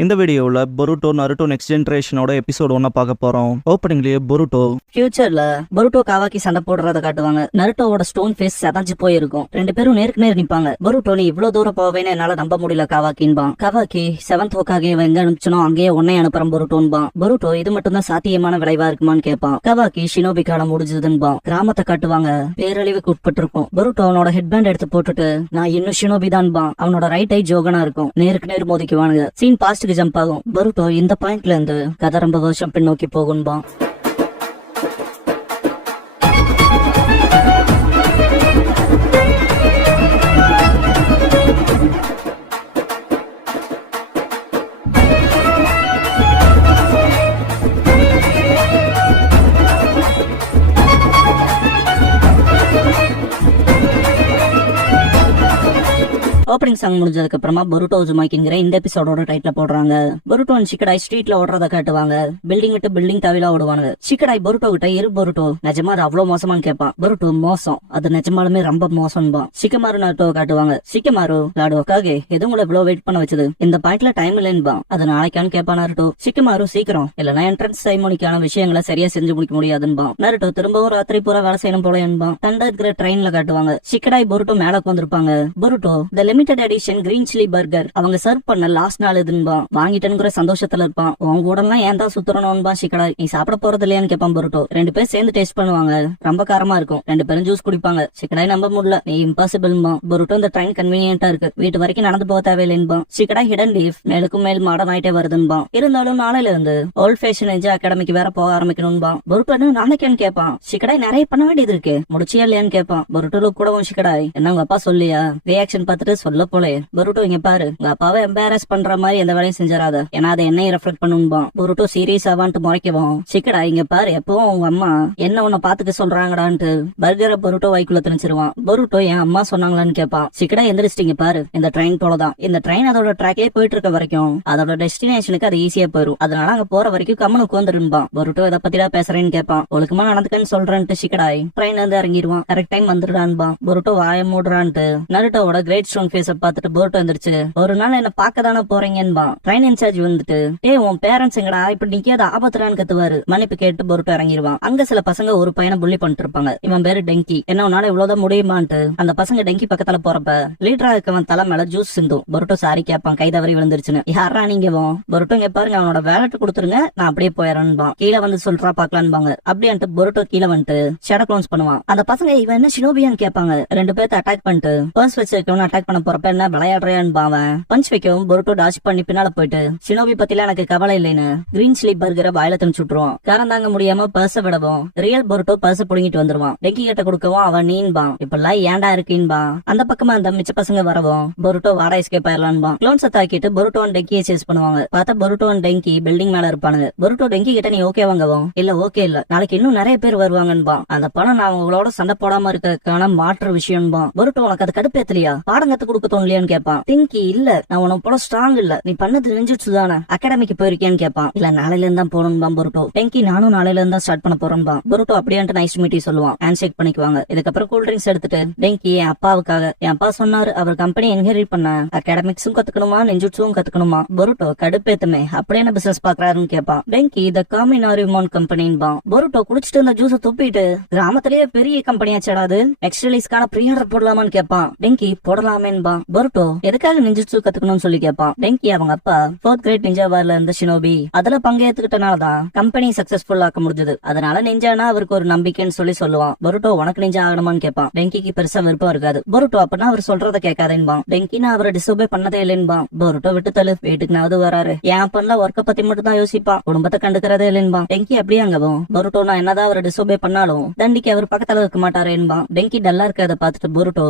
இந்த வீடியோவில் பொருட்டோ Naruto next ஜென்ரேஷனோட episode 1 பார்க்க போறோம். ஓப்பனிங்லயே பொருட்டோ ஃபியூச்சர்ல பொருட்டோ காவாக்கி சண்டை போடுறத காட்டுவாங்க. நருட்டோவோட ஸ்டோன் ஃபேஸ் செதஞ்சு போயிருக்கும். ரெண்டு பேரும் நேருக்கு நேர் நிப்பாங்க. பொருட்டோ நீ இவ்வளவு தூரம் போவேன்னு என்னால நம்ப முடியல காவாக்கின்பான். காவாக்கி 7th ஹோக்காகே எங்க அனுப்பிச்சனோ அங்கேயே உன்னை அனுப்புறேன் பொருட்டோன்பான். பொருட்டோ இது மட்டும் தான் சாத்தியமான விளைவா இருக்குமான்னு கேட்பான். காவாக்கி ஷினோபி காலம் முடிஞ்சதுன்பான். கிராமத்தை காட்டுவாங்க. பேரழிவுக்கு உட்பட்டிருக்கும். பொருட்டோ அவனோட ஹெட்பேண்ட் எடுத்து போட்டுட்டு நான் இன்னும் ஷினோபி தான்பான். அவனோட ரைட் ஐ ஜோகனா இருக்கும். நேருக்கு நேர் மோதிக்குவானுங்க. சீன் பாஸ்டுக்கு ஜம்ப் ஆகும். பொருட்டோ இந்த பாயிண்ட்ல இருந்து கதை ரொம்ப வருஷம் பின்னோக்கி போகும்பான். ஓப்பனிங் சாங் முடிஞ்சதுக்கு அப்புறமா பொருட்டோ உசுமாக்கிங்கிற இந்த எபிசோடோட டைட்டில் போடுறாங்க. பொருட்டோ ஷிக்கடாய் ஸ்ட்ரீட்ல ஓடுறத காட்டுவாங்க. பில்டிங் விட்டு பில்டிங் தவில ஓடுவாங்க. ஷிக்கடாய் பொருட்டோ கிட்ட பொருட்டோ நிஜமா அது அவ்வளவு மோசமானு கேட்பான். பொருட்டோ மோசம், அது நிஜமாலுமே ரொம்ப மோசம்பா. ஷிக்கமாரு நாட்டோ காட்டுவாங்க. ஷிக்கமாரு லாடுவோக்காக எதுவும் கூட இவ்வளவு வெயிட் பண்ண வச்சது, இந்த பாயிண்ட்ல டைம் இல்லைன்பா. அது நாளைக்கான்னு கேட்பான் நருட்டோ. ஷிக்கமாரு சீக்கிரம் இல்லனா என்ட்ரன்ஸ் சைமோனிக்கான விஷயங்களை சரியா செஞ்சு முடிக்க முடியாதுன்பா. நருட்டோ திரும்பவும் ராத்திரி பூரா வேலை செய்யணும் போல என்பான். தண்டா இருக்கிற ட்ரெயின்ல காட்டுவாங்க. ஷிக்கடாய் பொருட்டோ மேல உட்காந்துருப்பாங்க. Boruto limited edition green chilli burger அவங்க சர்வ் பண்ண லாஸ்ட் நாள் இதுன்பா. வாங்கிட்டேங்கிற சந்தோஷத்துல இருப்பான். உன் கூட எல்லாம் ஏன் தான் சுத்துறணும்பா. ஷிக்கடாய் நீ சாப்பிட போறது இல்லையான்னு கேட்பான் பொருட்டோ. ரெண்டு பேரும் சேர்ந்து டேஸ்ட் பண்ணுவாங்க. ரொம்ப காரமா இருக்கும். ரெண்டு பேரும் ஜூஸ் குடிப்பாங்க. ஷிக்கடாய் நம்ப முடியல, நீ இம்பாசிபிள்பா. பொருட்டோ இந்த ட்ரெயின் கன்வீனியன்டா இருக்கு, வீட்டு வரைக்கும் நடந்து போக தேவையில்லைன்பா. ஷிக்கடாய் ஹிடன் லீஃப் மேலுக்கும் மேல் மாடர்ன் ஆயிட்டே வருதுன்பா. இருந்தாலும் நாளையில இருந்து ஓல்ட் ஃபேஷன் என்ஜி அகாடமிக்கு வேற போக ஆரம்பிக்கணும்பா. பொருட்டோ நாளைக்குன்னு கேட்பான். ஷிக்கடாய் நிறைய பண்ண வேண்டியது இருக்கு, முடிச்சியா இல்லையான்னு கேட்பான். பொருட்டோ கூடவும் ஷிக்கடாய் என்ன உங்க அப்பா சொல்லியா ரியாக்ஷன் பார்த்துட்டு சொல்ல போல. பொருட்டோ இங்க பாரு, உங்க அப்பாவை எம்பாரஸ் பண்ற மாதிரி எந்த வேலையும் செஞ்சாராத, ஏன்னா அதை என்னை ரெஃப்ளெக்ட் பண்ணுவான். பொருட்டோ சீரியஸ் ஆவான்ட்டு முறைக்கவும். சிக்கடா இங்க பாரு, எப்பவும் உங்க அம்மா என்ன உன்னை பாத்துக்க சொல்றாங்கடான்ட்டு பர்கரை பொருட்டோ வைக்குள்ள திணிச்சிருவான். பொருட்டோ என் அம்மா சொன்னாங்களான்னு கேட்பான். சிக்கடா எந்திரிச்சிட்டீங்க பாரு, இந்த ட்ரெயின் போலதான். இந்த ட்ரெயின் அதோட ட்ராக்லயே போயிட்டு இருக்க வரைக்கும் அதோட டெஸ்டினேஷனுக்கு அது ஈஸியா போயிடும். அதனால அங்க போற வரைக்கும் கம்மனு உட்காந்துருப்பான். பொருட்டோ இதை பத்திடா பேசுறேன்னு கேட்பான். ஒழுக்கமா நடந்துக்கன்னு சொல்றேன்ட்டு சிக்கடாய் ட்ரெயின்ல இருந்து இறங்கிடுவான். Correct time வந்துடுறான்பான். பொருட்டோ வாய மூடுறான்ட்டு நருட்டோட கிரேட் ஸ்டோன் ஃபேஸ பாத்துட்டு பொருட்டோ எந்திரிச்சு ஒரு நாள் என்ன பாக்க தானே போறீங்கன்பா. ட்ரெயின் இன்சார்ஜ் வந்துட்டு உன் பேரண்ட்ஸ் எங்கடா இப்ப நிக்காத ஆபத்துறான்னு கத்துவாரு. மன்னிப்பு கேட்டு பொருட்டோ இறங்கிடுவான். அங்க சில பசங்க ஒரு பையனை புள்ளி பண்ணிட்டு இருப்பாங்க. இவன் பேரு டெங்கி. என்ன உன்னால இவ்வளவுதான் முடியுமான்ட்டு அந்த பசங்க டெங்கி பக்கத்துல போறப்ப லீடரா இருக்கவன் தலை மேல ஜூஸ் சிந்தும். பொருட்டோ சாரி கேட்பான், கை தவறி விழுந்துருச்சுன்னு. யாரா நீங்க பொருட்டோ இங்க பாருங்க, அவனோட வேலட் கொடுத்துருங்க, நான் அப்படியே போயிடறான்பான். கீழே வந்து சொல்றா பாக்கலான்பாங்க. அப்படின்ட்டு பொருட்டோ கீழே வந்துட்டு ஷேடோ க்ளோன்ஸ் பண்ணுவான். அந்த பசங்க இவன் என்ன ஷினோபியான்னு கேட்பாங்க. ரெண்டு பேர்த்த அட்டாக் பண்ணிட்டு பர்ஸ் வச்சிருக்கவன அட்டாக் பண்ண போறப்ப என்ன விளையாடுறான்னு பஞ்ச் வைக்கவும் பொருட்டோ டாஷ் பண்ணி பின்னால போயிட்டு ஷினோபி பத்தில எனக்கு கவலை இல்லைன்னு கிரீன் சில்லி பர்கரை வாயில திணிச்சு விட்டுருவான். காரம் தாங்க முடியாம பர்ஸ விடவும் ரியல் பொருட்டோ பர்ஸ புடுங்கிட்டு வந்துருவான். டெங்கி கிட்ட கொடுக்கவும் அவன் நீன்பான். இப்பெல்லாம் ஏன்டா இருக்கீன்பா. அந்த பக்கமா அந்த மிச்ச பசங்க வரவும் பொருட்டோ வாடா எஸ்கேப் ஆயிரலான்பா. க்ளோன்ஸை தாக்கிட்டு பொருட்டோ டெங்கியை சேஸ் பண்ணுவாங்க. பார்த்தா பொருட்டோ டெங்கி பில்டிங் மேல இருப்பானுங்க. பொருட்டோ டெங்கி கிட்ட நீ ஓகே வாங்கவும் இல்ல ஓகே இல்ல நாளைக்கு இன்னும் நிறைய பேர் வருவாங்கன்பா. அந்த பணம் நான் உங்களோட சண்டை போடாம இருக்கான மாற்று விஷயம்பா. பொருட்டோ உனக்கு அது கடுப்பேத்தலையா, பாடம் கத்து கொடுக்க தோணலையான்னு கேட்பான். டிங்கி இல்ல நான் உனக்கு போல ஸ்ட்ராங் இல்ல, நீ பண்ணது நெஞ்சிச்சு தானே, அகாடமிக்கு போயிருக்கேன்னு கேட்பான். இல்ல நாளையில இருந்தா போகணும்பா பொருட்டோ. டெங்கி நானும் நாளையில இருந்தா ஸ்டார்ட் பண்ண போறேன்பா. பொருட்டோ அப்படியான்ட்டு நைஸ் மீட்டி சொல்லுவான். ஹேண்ட் ஷேக் பண்ணிக்குவாங்க. இதுக்கப்புறம் கூல் ட்ரிங்க்ஸ் எடுத்துட்டு டெங்கி என் அப்பாவுக்காக, என் அப்பா சொன்னாரு அவர் கம்பெனி என்ஹெரிட் பண்ண அகாடமிக்ஸும் கத்துக்கணுமா நெஞ்சுட்சும் கத்துக்கணுமா. பொருட்டோ கடுப்பேத்துமே அப்படியே என்ன பிசினஸ் பாக்குறாருன்னு கேட்பான். டெங்கி த காமினாரிமோன் கம்பெனின்பா. பொருட்டோ குடிச்சிட்டு இந்த ஜூஸை துப்பிட்டு கிராமத்திலேயே பெரிய கம்பெனியாச்சாடாது, நெக்ஸ்ட் ரிலீஸ்க்கான ப்ரீ ஆர்டர் போடலாமான்னு கேட்பான். டெங்கி போடலாமேன்பா. பொருட்டோ எதுக்காக நெஞ்சுட்சு கத்துக்கணும்னு சொல்லி கேட்பான். டெங்கி அவங்க அப்பா 4th கிரேட் நிஞ்சா வார்ல இருந்த ஷினோபி அதுல பங்கேற்றுக்கிட்டனாலதான் கம்பெனி சக்சஸ்ஃபுல் ஆக்க முடிஞ்சது, அதனால நெஞ்சானா அவருக்கு ஒரு நம்பிக்கைன்னு சொல்லுவான். பொருட்டோ உனக்கு நெஞ்சா ஆகணுமான்னு கேட்பான். டெங்கிக்கு பெருசா விருப்பம் இருக்காது. பொருட்டோ அப்பனா அவர் சொல்றத கேட்காதேன்பான். டெங்கி நான் அவரை டிசோபே பண்ணதே இல்லைன்பான். பொருட்டோ விட்டு தள்ளு, வீட்டுக்குனாவது வராரு, என் அப்பன்ல ஒர்க்க பத்தி மட்டும் தான் யோசிப்பான், குடும்பத்தை கண்டுக்கிறதே இல்லைன்பான். டெங்கி அப்படியே அங்கவும் பொருட்டோ நான் என்னதான் அவரை டிசோபே பண்ணாலும் தண்டிக்கு அவர் பக்கத்துல இருக்க மாட்டாரேன்பான். டெங்கி டல்லா இருக்கிறத பாத்துட்டு பொருட்டோ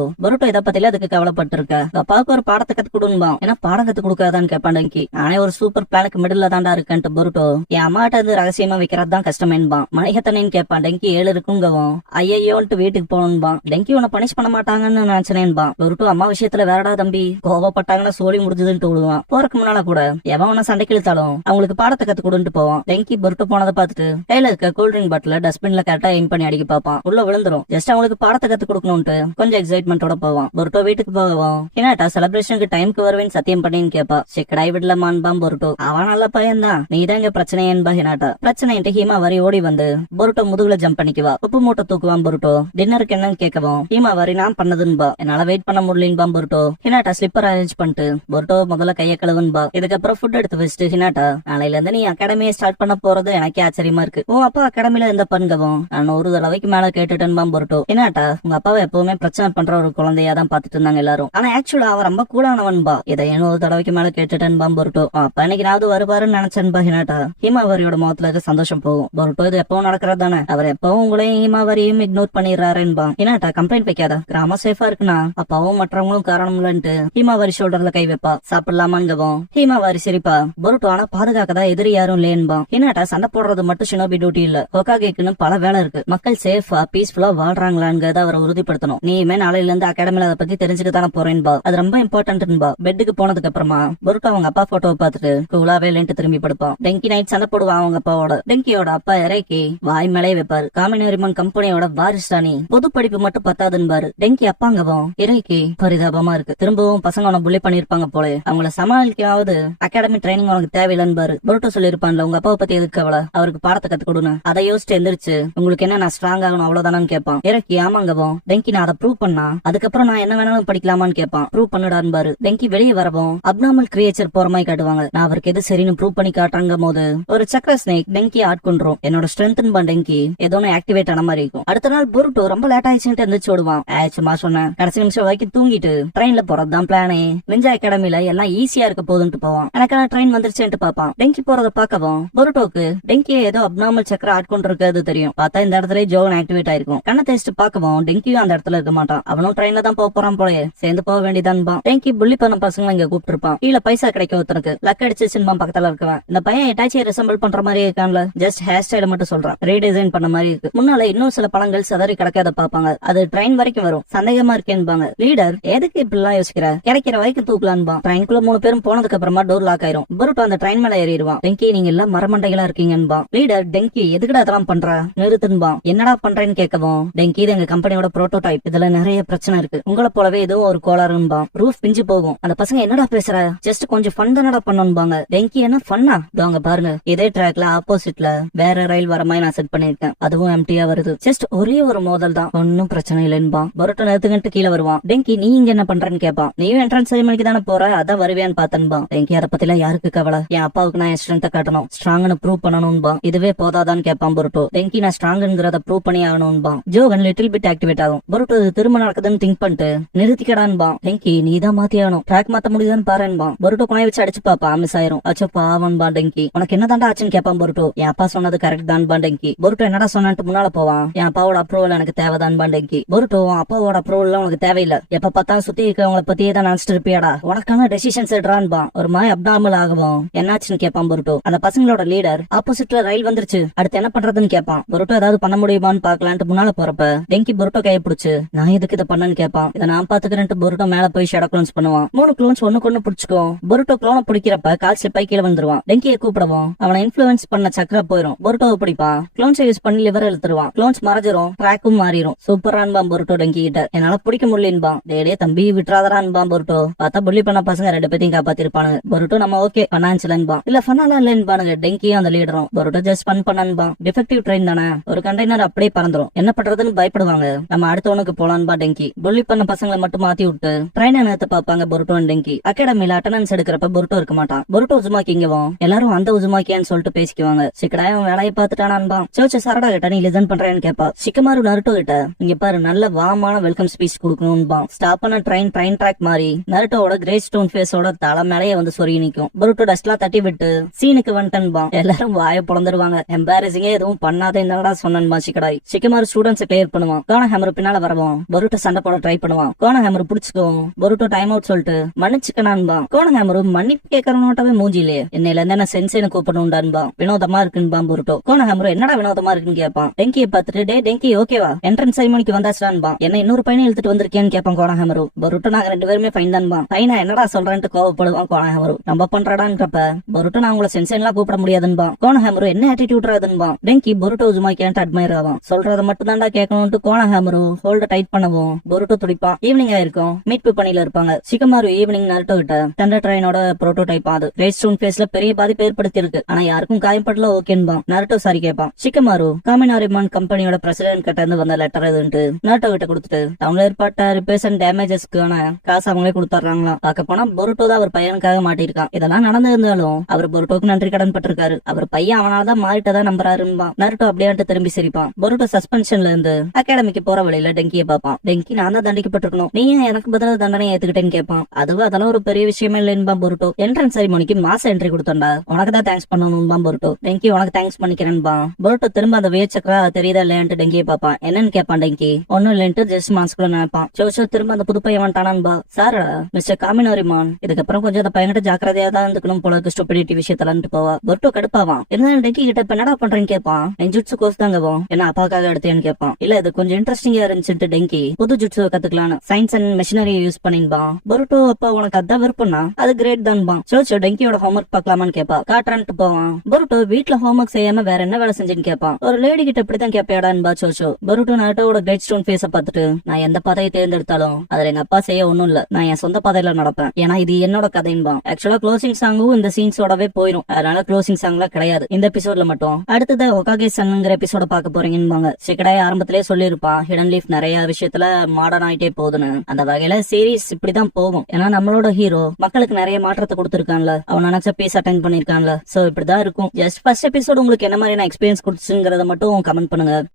இதை பத்தில அதுக்கு கவலைப்பட்டு இருக்க, அப்பாவுக்கு ஒரு பாடத்தை கத்து கொடுன்பான். ஏன்னா பாடம் கத்து கொடுக்காதான்னு கேட்பான். டெங்கி நானே ஒரு சூப்பர் பிளானுக்கு மிடில் தாண்டா இருக்கேன்ட்டு பொருட்டோ என் அம்மாட்ட இருந்து ரகசியமா வைக்கிறதுதான் கஷ்டமேன்பான். மணிகத்தனைன்னு கேட்பான். டெங்கி 7 இருக்குங்கவும் ஐயோன்ட்டு வீட்டுக்கு போகணும்பான். டெங்கி உன்னை பனிஷ் பண்ண மாட்டாங்கன்னு நினைச்சனேன்பான். பொருட்டோ அம்மா விஷயத்துல வேறடா தம்பி, கோவப்பட்டாங்கன்னா சோழி முடிஞ்சதுன்னு விடுவான். போறதுக்கு முன்னால கூட எவன் உன்ன சண்டைக்கு இழுத்தாலும் அவங்களுக்கு பாடத்தை கத்து கொடுன்ட்டு போவான். டெங்கி பொருட்டோ போனதை பார்த்துட்டு கையில இருக்க கூல் ட்ரிங்க் பாட்டில டஸ்ட்பின்ல கரெக்டா எய்ம் பண்ணி அடிக்க பார்ப்பான். உள்ள விழுந்துரும். ஜஸ்ட் அவங்களுக்கு பாடத்தை கத்து கொடுக்கணும்ட்டு கொஞ்சம் எக்ஸைட்மெண்டோட போவான். பொருட்டோ வீட்டுக்கு போகவும் கேட்கவும் ஹினாட்டா செலிப்ரேஷனுக்கு டைம்க்கு வருவேன்னு சத்தியம் பண்ணின்னு கேப்பா. சிக்கடாய் விடலமான்பா பொருட்டோ. அவன் நல்ல பையன்தான், நீதான் இங்க பிரச்சனையன்பா ஹினாட்டா. பிரச்சனைன்ட்டு ஹீமாவாரி ஓடி வந்து பொருட்டோ முதுகுல ஜம்ப் பண்ணிக்குவா. உப்பு மூட்டை தூக்குவான் பொருட்டோ. டின்னருக்கு என்னன்னு கேட்கவும் ஹீமாவாரி நான் பண்ணதுன்பா, என்னால வெயிட் பண்ண முடியலன்பா பொருட்டோ. ஹினாட்டா ஸ்லிப்பர் அரேஞ்ச் பண்ணிட்டு பொருட்டோ முதல்ல கைய கழுவுன்பா. இதுக்கப்புறம் ஃபுட் எடுத்து வச்சுட்டு ஹினாட்டா, நாளையில இருந்து நீ அகாடமியை ஸ்டார்ட் பண்ண போறது எனக்கே ஆச்சரியமா இருக்கு. ஓ அப்பா அகாடமில எந்த பண்ணுகவும் நான் ஒரு தடவைக்கு மேல கேட்டுட்டேன்பா பொருட்டோ. ஹினாட்டா உங்க அப்பாவை எப்பவுமே பிரச்சனை பண்ற ஒரு குழந்தையா தான் பாத்துட்டு இருந்தாங்க எல்லாரும். ஆனா ஆக்சுவலா அவன் ரொம்ப கூலானவன்பா. இதை ஒரு தடவைக்கு மேல கேட்டுட்டேன்பா பொருட்டோ. அப்ப இன்னைக்கு வருவாருன்னு நினைச்சேன்பா ஹினாட்டா. ஹீமாவாரியோட முகத்துல இருக்க சந்தோஷம் போகும். பொருட்டோ இது எப்பவும் நடக்கிறது தானே, அவர் எப்பவும் உங்களையும் ஹீமாவாரியும் இக்னோர் பண்ணிடுறாருன்பா. ஹினாட்டா கம்ப்ளைண்ட் வைக்காத, கிராமம் சேஃபா இருக்குன்னா அப்பாவும் மற்றவங்களும் காரணம் இல்லன்ட்டு ஹீமாவாரி ஷோல்டர்ல கை வைப்பா. சாப்பிடலாமான்கவும் ஹீமாவாரி சிரிப்பா. பொருட்டோ ஆனா பாதுகாக்கதான் எதிரி யாரும் இல்லேன்பா. ஹினாட்டா சண்டை போடுறது மட்டும் ஷினோபி டியூட்டி இல்ல, ஹோகாகேக்குன்னு பல வேலை இருக்கு. மக்கள் சேஃபா பீஸ்ஃபுல்லா வாழ்றாங்களாங்கிறத அவரை உறுதிப்படுத்தணும். நீயுமே நாளையில இருந்து அகாடமில அதை பத்தி தெரிஞ்சுக்க தானே போறேன்பா. அது ரொம்ப இம்பார்ட்டன்ட்பா. பெட்டுக்கு போனதுக்கு அப்புறமா பொருட்டோ அவங்க அப்பா போட்டோவை பார்த்துட்டு கூலாவே இல்லைன்ட்டு திரும்பி படுப்பான். டெங்கி நைட் சண்டை போடுவான் அவங்க அப்பாவோட. டெங்கியோட அப்பா இறைக்கி வாய் மேலே வைப்பாரு. காமினரிமன் கம்பெனியோட வாரிஸ்டானி பொது படிப்பு மட்டும் பத்தாதுன்பாரு. டெங்கி அப்பாங்கவும் இறைக்கி பரிதாபமா இருக்கு. திரும்பவும் பசங்க உன புள்ளி பண்ணிருப்பாங்க போல, அவங்கள சமாளிக்காவது அகாடமி ட்ரைனிங் உனக்கு தேவையில்லைன்பாரு. பொருட்டோ சொல்லிருப்பான்ல உங்க அப்பாவை பத்தி எதுக்கு அவள, அவருக்கு பாடத்தை கத்து கொடுன்னு. அதை யோசிச்சு எந்திரிச்சு உங்களுக்கு என்ன நான் ஸ்ட்ராங் ஆகணும் அவ்வளவுதானு கேட்பான். இறக்கி ஆமாங்கவும் டெங்கி நான் அதை ப்ரூவ் பண்ணா அதுக்கப்புறம் நான் என்ன வேணாலும் படிக்கலாமான்னு கேட்பான். ப்ரூவ் பண்ணுடான்பாரு. டெங்கி வெளியே வரவும் அப்நார்மல் கிரியேச்சர் போற மாதிரி காட்டுவாங்க. நான் அவருக்கு எது சரின்னு ப்ரூவ் பண்ணி காட்டுறாங்க போது ஒரு சக்கர ஸ்னேக் டெங்கி ஆட்கொண்டுரும். என்னோட ஸ்ட்ரென்த் டெங்கி ஏதோ ஆக்டிவேட் ஆன மாதிரி இருக்கும். அடுத்த நாள் பொருட்டோ ரொம்ப லேட் ஆயிடுச்சுன்னு எந்திரிச்சு ஓடுவான். சும்மா சொன்னேன், கடைசி நிமிஷம் வரைக்கும் தூங்கிட்டு ட்ரெயின்ல போறதுதான் பிளானே. நிஞ்சா அகாடமில எல்லாம் ஈஸியா இருக்க போதுன்ட்டு போவான். எனக்கான ட்ரெயின் வந்துருச்சுன்னு பாப்பான். டெங்கி போறத பாக்கவும் பொருட்டோக்கு டெங்கியை ஏதோ அப்நார்மல் சக்கர ஆட்கொண்டிருக்கிறது தெரியும். பார்த்தா இந்த இடத்துல ஜோன் ஆக்டிவேட் ஆயிருக்கும். கண்ணை தேய்ச்சிட்டு பாக்கவும் டெங்கியும் அந்த இடத்துல இருக்க மாட்டான். அவனும் ட்ரெயின்ல தான் போறான் போலயே, சேர்ந்து போக வேண்டியதான்பா. டெங்கி புள்ளி பண்ண பசங்க இங்க கூப்பிட்டு இருப்பான். கீழே பைசா கிடைக்க ஒருத்தனுக்கு லக் அடிச்சுன்னு பக்கத்துல இருக்கவன். இந்த பையன் எட்டாச்சியை ரிசம்பிள் பண்ற மாதிரி இருக்கான்ல, ஜஸ்ட் ஹேர் ஸ்டைல மட்டும் சொல்றான். ரீடிசைன் பண்ண மாதிரி இருக்கு. முன்னால இன்னும் சில பழங்கள் சதறி கிடக்காத பாப்பாங்க. அது ட்ரெயின் வரைக்கும் வரும். சந்தேகமா இருக்கேன்பாங்க. லீடர் எதுக்கு இப்படி எல்லாம் யோசிக்கிற, கிடைக்கிற வரைக்கும் தூக்கலான்பா. ட்ரெயின்குள்ள 3 பேரும் போனதுக்கு அப்புறமா டோர் லாக் ஆயிரும். பொருட்டோ அந்த ட்ரெயின் மேல ஏறிடுவான். டெங்கி நீங்க எல்லாம் மரமண்டைகளா இருக்கீங்கன்பா. லீடர் டெங்கி எதுக்குடா அதெல்லாம் பண்ற, நிறுத்துன்பா. என்னடா பண்றேன்னு கேட்கவும் டெங்கி இது எங்க கம்பெனியோட புரோட்டோடைப், இதுல நிறைய பிரச்சனை இருக்கு, உங்களை போலவே ஏதோ ஒரு கோளாறுன்பா. ரூஃப் பிஞ்சு போகும். அந்த பசங்க என்னடா பேசுற, ஜஸ்ட் கொஞ்சம் ஃபன் தானடா பண்ணணும்பாங்க. டெங்கி என்ன ஃபன்னா, அங்க பாருங்க இதே ட்ராக்ல ஆப்போசிட்ல வேற ரயில் வர மாதிரி நான் செட் பண்ணிருக்கேன், அதுவும் எம்டியா வருது, ஜஸ்ட் ஒரே ஒரு மோதல் தான், ஒன்னும் பிரச்சனை இல்லைன்பா. பொருட்டோ நிறுத்துக்கிட்டு கீழே வருவான். டெங்கி நீ இங்க என்ன பண்றேன்னு கேட்பான். நீயும் என்ட்ரன்ஸ் செரிமனிக்கு தானே போற, அதான் வருவேன்னு பார்த்தன்பா. டெங்கி அதை பத்தில யாருக்கு கவலை, என் அப்பாவுக்கு நான் என் ஸ்ட்ரென்த்தை காட்டணும், ஸ்ட்ராங்னு ப்ரூவ் பண்ணணும்பா. இதுவே போதாதான்னு கேட்பான் பொருட்டோ. டெங்கி நான் ஸ்ட்ராங்கிறத ப்ரூவ் பண்ணி ஆகணும்பா. ஜோகன் லிட்டில் பிட் ஆக்டிவேட் ஆகும். பொருட்டோ இது திரும்ப நடக்குதுன்னு திங்க் பண்ணிட்டு நிறுத்திக்கடான்பா. டெங்கி நீ தான் மாத்தியானும், ட்ராக் மாத்த முடியுதான்னு பாருன்பா. பொருட்டோ குனை வச்சு அடிச்சு பாப்பா, மிஸ் ஆயிரும். அச்சோ பாவன்பா. டெங்கி உனக்கு என்ன தாண்டா ஆச்சுன்னு கேட்பான் பொருட்டோ. என் அப்பா சொன்னது கரெக்ட் தான்பா. டெங்கி பொருட்டோ என்னடா சொன்னான்ட்டு முன்னால போவான். என் அப்பாவோட அப்ரூவல் எனக்கு தேவைதான்பா. டெங்கி பொருட்டோ அப்பாவோட அப்ரூவல் உனக்கு தேவையில்லை, எப்ப பார்த்தாலும் சுத்தி இருக்கவங்களை பத்தியே தான் நினைச்சிட்டு இருப்பியாடா, உனக்கான டெசிஷன்ஸ் எடுறான்பா. ஒரு மாதிரி அப்நார்மல் ஆகும். என்னாச்சுன்னு கேட்பான் பொருட்டோ. அந்த பசங்களோட லீடர் ஆப்போசிட்ல ரயில் வந்துருச்சு, அடுத்து என்ன பண்றதுன்னு கேட்பான். பொருட்டோ ஏதாவது பண்ண முடியுமான்னு பாக்கலான்ட்டு முன்னால போறப்ப டெங்கி பொருட்டோ கையை பிடிச்சு நான் எதுக்கு இதை பண்ணன்னு கேட்பான். இதை நான் பாத்துக்கிறேன்ட்டு பொருட்டோ மேல போய் ஷேடோ க்ளோன்ஸ் பண்ணுவான். 3 க்ளோன்ஸ் ஒண்ணுக்கு பிடிச்சுக்கும். பொருட்டோ க்ளோனை பிடிக்கிறப்ப கால் ஸ்லிப் ஆகி கீழே வந்துருவான். டெங்கியை கூப்பிடவும் அவனை இன்ஃபுளுன்ஸ் பண்ண சக்கர போயிரும். பொருட்டோவை பிடிப்பான். க்ளோன்ஸை யூஸ் பண்ணி லிவர் இழுத்துருவான். க்ளோன்ஸ் மறைஞ்சிரும், ட்ராக்கும் மாறிடும். சூப்பரான்பா பொருட்டோ டெங்கி கிட்ட. என்னால பிடிக்க முடியலன்பா. டேடே தம்பி விட்டுறாதரான்பா பொருட்டோ. பார்த்தா புள்ளி பண்ண பசங்க 2 பேத்தையும் காப்பாத்திருப்பானுங்க. பொருட்டோ நம்ம ஓகே பனான்ஸ்லன்பா. இல்ல ஃபன்னாலாம் இல்லன்பானுங்க. டெங்கியும் அந்த லீடரும். பொருட்டோ ஜஸ்ட் ஃபன் பண்ணன்பா. டிஃபெக்டிவ் ட்ரெயின் தானே, ஒரு கண்டெய்னர் அப்படியே பறந்துரும், என்ன பண்றதுன்னு பயப்படுவாங்க. நம்ம அடுத்தவனுக்கு போலான்பா. டெங்கி புள்ளி பண்ண பசங்களை மட்டும் மாத்தி விட்டு ட்ரெயினை நிறுத்த பாப்பாங்க. பொருட்டோ டெங்கி அகாடமில அட்டனன்ஸ் எடுக்கிறப்ப பொருட்டோ இருக்க மாட்டான். பொருட்டோ உஜுமாக்கிங்கவும் எல்லாரும் அந்த உஜுமாக்கியான்னு சொல்லிட்டு பேசிக்குவாங்க. சிக்கடாயும் வேலையை பார்த்துட்டானான்பா. சோச்ச சரடா கிட்ட நீ லிசன் பண்றேன்னு கேப்பா. சிக்கமாரு நருட்டோ கிட்ட இங்க பாரு நல்ல வாமான வெல்கம் ஸ்பீச் கொடுக்கணும்பா. ஸ்டாப் பண்ண ட்ரெயின் ட்ராக் மாதிரி நருட்டோட கிரே ஸ்டோன் ஃபேஸோட தலை மேலேயே வந்து சொருகி நிக்கும். பொருட்டோ டஸ்ட்லாம் தட்டி விட்டு சீனுக்கு வந்துட்டன்பா. எல்லாரும் வாய பொழந்துருவாங்க. எம்பாரசிங்கே எதுவும் பண்ணாத என்னடா சொன்னன்பா. சிக்கடாய் சிக்கமாரு ஸ்டூடெண்ட்ஸ் கிளியர் பண்ணுவான். கோன ஹேமர் பின்னால வரவும் பொருட்டோ சண்டை போட ட்ரை பண்ணுவான். கோன ஹேமர் புடிச்சுக்கும். பொருட்டோ டைம் அவுட் சொல்லிட்டு மன்னிச்சுக்கனான்பா. கோன ஹேமர் மன்னிப்பு கேட்கறனோட்டவே மூஞ்சிலே என்னையில இருந்து என்ன சென்சேன்னு கூப்பிடணும்டான்பா. வினோதமா இருக்குன்பா பொருட்டோ. கோன ஹேமர் என்னடா வினோதமா இருக்குன்னு கேட்பான். டெங்கியை பார்த்துட்டு டே டெங்கி ஓகேவா, என்ட்ரன்ஸ் செரிமனிக்கு வந்தாச்சுடான்பா. என்ன இன்னொரு பையனை இழுத்துட்டு வந்திருக்கேன்னு கேட்பான் கோன ஹேமரு. பொருட்டோ நாங்க 2 பேருமே ஃபைன் தான்பா. ஃபைனா என்னடா சொல்றேன்ட்டு கோவப்படுவான் கோன ஹேமரு. நம்ம பண்றடான்றப்ப பொருட்டோ நான் உங்களை சென்சேன்லாம் கூப்பிட முடியாதுன்பா. கோன ஹேமரு என்ன ஆட்டிடியூட் ராதுன்பா. டெங்கி பொருட்டோ உஜுமாக்கியான்ட்டு அட்மையர் ஆவான். சொல்றத மட்டும் தான்டா கேட்கணும்ட்டு கோன ஹேமரு ஹோல்ட டைட் பண்ணவும் பொருட்டோ துடிப்பான். ஈவினிங் ஆயிருக்கும். மீட்பு பணியில இருப்பாங்க. ஷிகமாரு ஈவினிங் நருட்டோ கிட்ட தண்டர் ட்ரெயினோட புரோட்டோடைப் அது கிரேட் ஸ்டோன் ஃபேஸ்ல பெரிய பாதிப்பு ஏற்படுத்தி இருக்கு, ஆனா யாருக்கும் காயப்படல ஓகேன்பா. நருட்டோ சாரி கேட்பான். ஷிகமாரு காமினாரிமான் கம்பெனியோட பிரசிடென்ட் கிட்ட இருந்து வந்த லெட்டர் எதுன்ட்டு நருட்டோ கிட்ட கொடுத்துட்டு டவுன்ல ஏற்பட்ட ரிப்பேர்ஸ் அண்ட் டேமேஜஸ்க்கான காசு அவங்களே கொடுத்துறாங்களாம். பார்க்க போனா பொருட்டோ தான் அவர் பையனுக்காக மாட்டிருக்கான். இதெல்லாம் நடந்திருந்தாலும் அவர் பொருட்டோக்கு நன்றி கடன் பட்டிருக்காரு. அவர் பையன் அவனாலதான் மாறிட்டதா நம்புறாருன்பா. நருட்டோ அப்படியாட்டு திரும்பி சிரிப்பான். பொருட்டோ சஸ்பென்ஷன்ல இருந்து அகாடமிக்கு போற வழியில டெங்கியை பார்ப்பான். டெங்கி நான் தான் தண்டிக்கப்பட்டிருக்கணும், நீ ஏன் எனக்கு பதிலாக தண்டனை ஏத்துக்கிட்டேன்னு கேட்பான். அதுவும் அதெல்லாம் ஒரு பெரிய விஷயமே இல்லைன்பா பொருட்டோ. என்ட்ரன்ஸ் செரிமோனிக்கு மாச என்ட்ரி கொடுத்தோம்டா, உனக்கு தான் தேங்க்ஸ் பண்ணணும்பா பொருட்டோ. டெங்கி உனக்கு தேங்க்ஸ் பண்ணிக்கிறேன்பா. பொருட்டோ திரும்ப அந்த வேச்சக்கா தெரியுதா இல்லையான்ட்டு டெங்கியை பார்ப்பான். என்னன்னு கேட்பான் டெங்கி. ஒன்னும் இல்லைன்ட்டு ஜஸ்ட் மாஸ்குள்ள நினைப்பான். சோச்சோ திரும்ப அந்த புது பையன் வந்துட்டானான்பா. சாரா மிஸ்டர் காமினாரிமான் இதுக்கப்புறம் கொஞ்சம் அந்த பையன்கிட்ட ஜாக்கிரதையா தான் இருந்துக்கணும் போல இருக்கு, ஸ்டூபிடிட்டி விஷயத்தலன்ட்டு போவா. பொருட்டோ கடுப்பாவான். இருந்தாலும் டெங்கி கிட்ட இப்ப என்னடா பண்றேன்னு கேட்பான். நெஞ்சுட்சு கோர்ஸ் தாங்கவும் என்ன அப்பாக்காக எடுத்தேன்னு கேட்பான். இல்ல இது கொஞ்சம் இன்ட்ரெஸ்டிங்கா இருந்துச்சுட்டு டெங்கி புது ஜுட்ஸு கத்துக்கலான்னு சயின்ஸ் அண்ட் மெஷினரி யூஸ் பண்ணிருப்பான். பொருட்டோ அப்பா உனக்கு அதான் விருப்பம்னா அது கிரேட் தான்பா. சோச்சோ டெங்கியோட ஹோம்ஒர்க் பாக்கலாமான்னு கேப்பா. காட்டுறான்ட்டு போவான். பொருட்டோ வீட்டுல ஹோம்ஒர்க் செய்யாம வேற என்ன வேலை செஞ்சுன்னு கேட்பான். ஒரு லேடி கிட்ட இப்படித்தான் கேப்பையாடான்பா சோச்சோ. பொருட்டோ நருட்டோட கிரேட் ஸ்டோன் ஃபேஸ பார்த்துட்டு நான் எந்த பாதையை தேர்ந்தெடுத்தாலும் அதுல எங்க அப்பா செய்ய ஒண்ணும் இல்ல, நான் என் சொந்த பாதையில நடப்பேன், ஏன்னா இது என்னோட கதைன்பா. ஆக்சுவலா க்ளோசிங் சாங்கும் இந்த சீன்ஸோடவே போயிடும், அதனால க்ளோசிங் சாங்ல கிடையாது இந்த எபிசோட்ல மட்டும். அடுத்தது ஒகாகே சன்ங்கிற எபிசோட பாக்க போறீங்கன்னு சிக்கடாய் ஆரம்பத்திலே சொல்லிருப்பான். ஹிடன் லீஃப் நிறைய விஷயத்துல மாடர்ன் ஆயிட்டே போகுதுன்னு. அந்த வகையில சீரீஸ் இப்படிதான் போகும், ஏன்னா நம்மளோட ஹீரோ மக்களுக்கு நிறைய மாற்றத்தை கொடுத்திருக்கான்ல, அவன் நினைச்ச பீஸ் அட்டைன் பண்ணிருக்கான்ல. சோ இப்படிதான் இருக்கும். ஜஸ்ட் ஃபர்ஸ்ட் எபிசோட் உங்களுக்கு என்ன மாதிரியான எக்ஸ்பீரியன்ஸ் கொடுத்துங்கிறத மட்டும் கமெண்ட் பண்ணுங்க.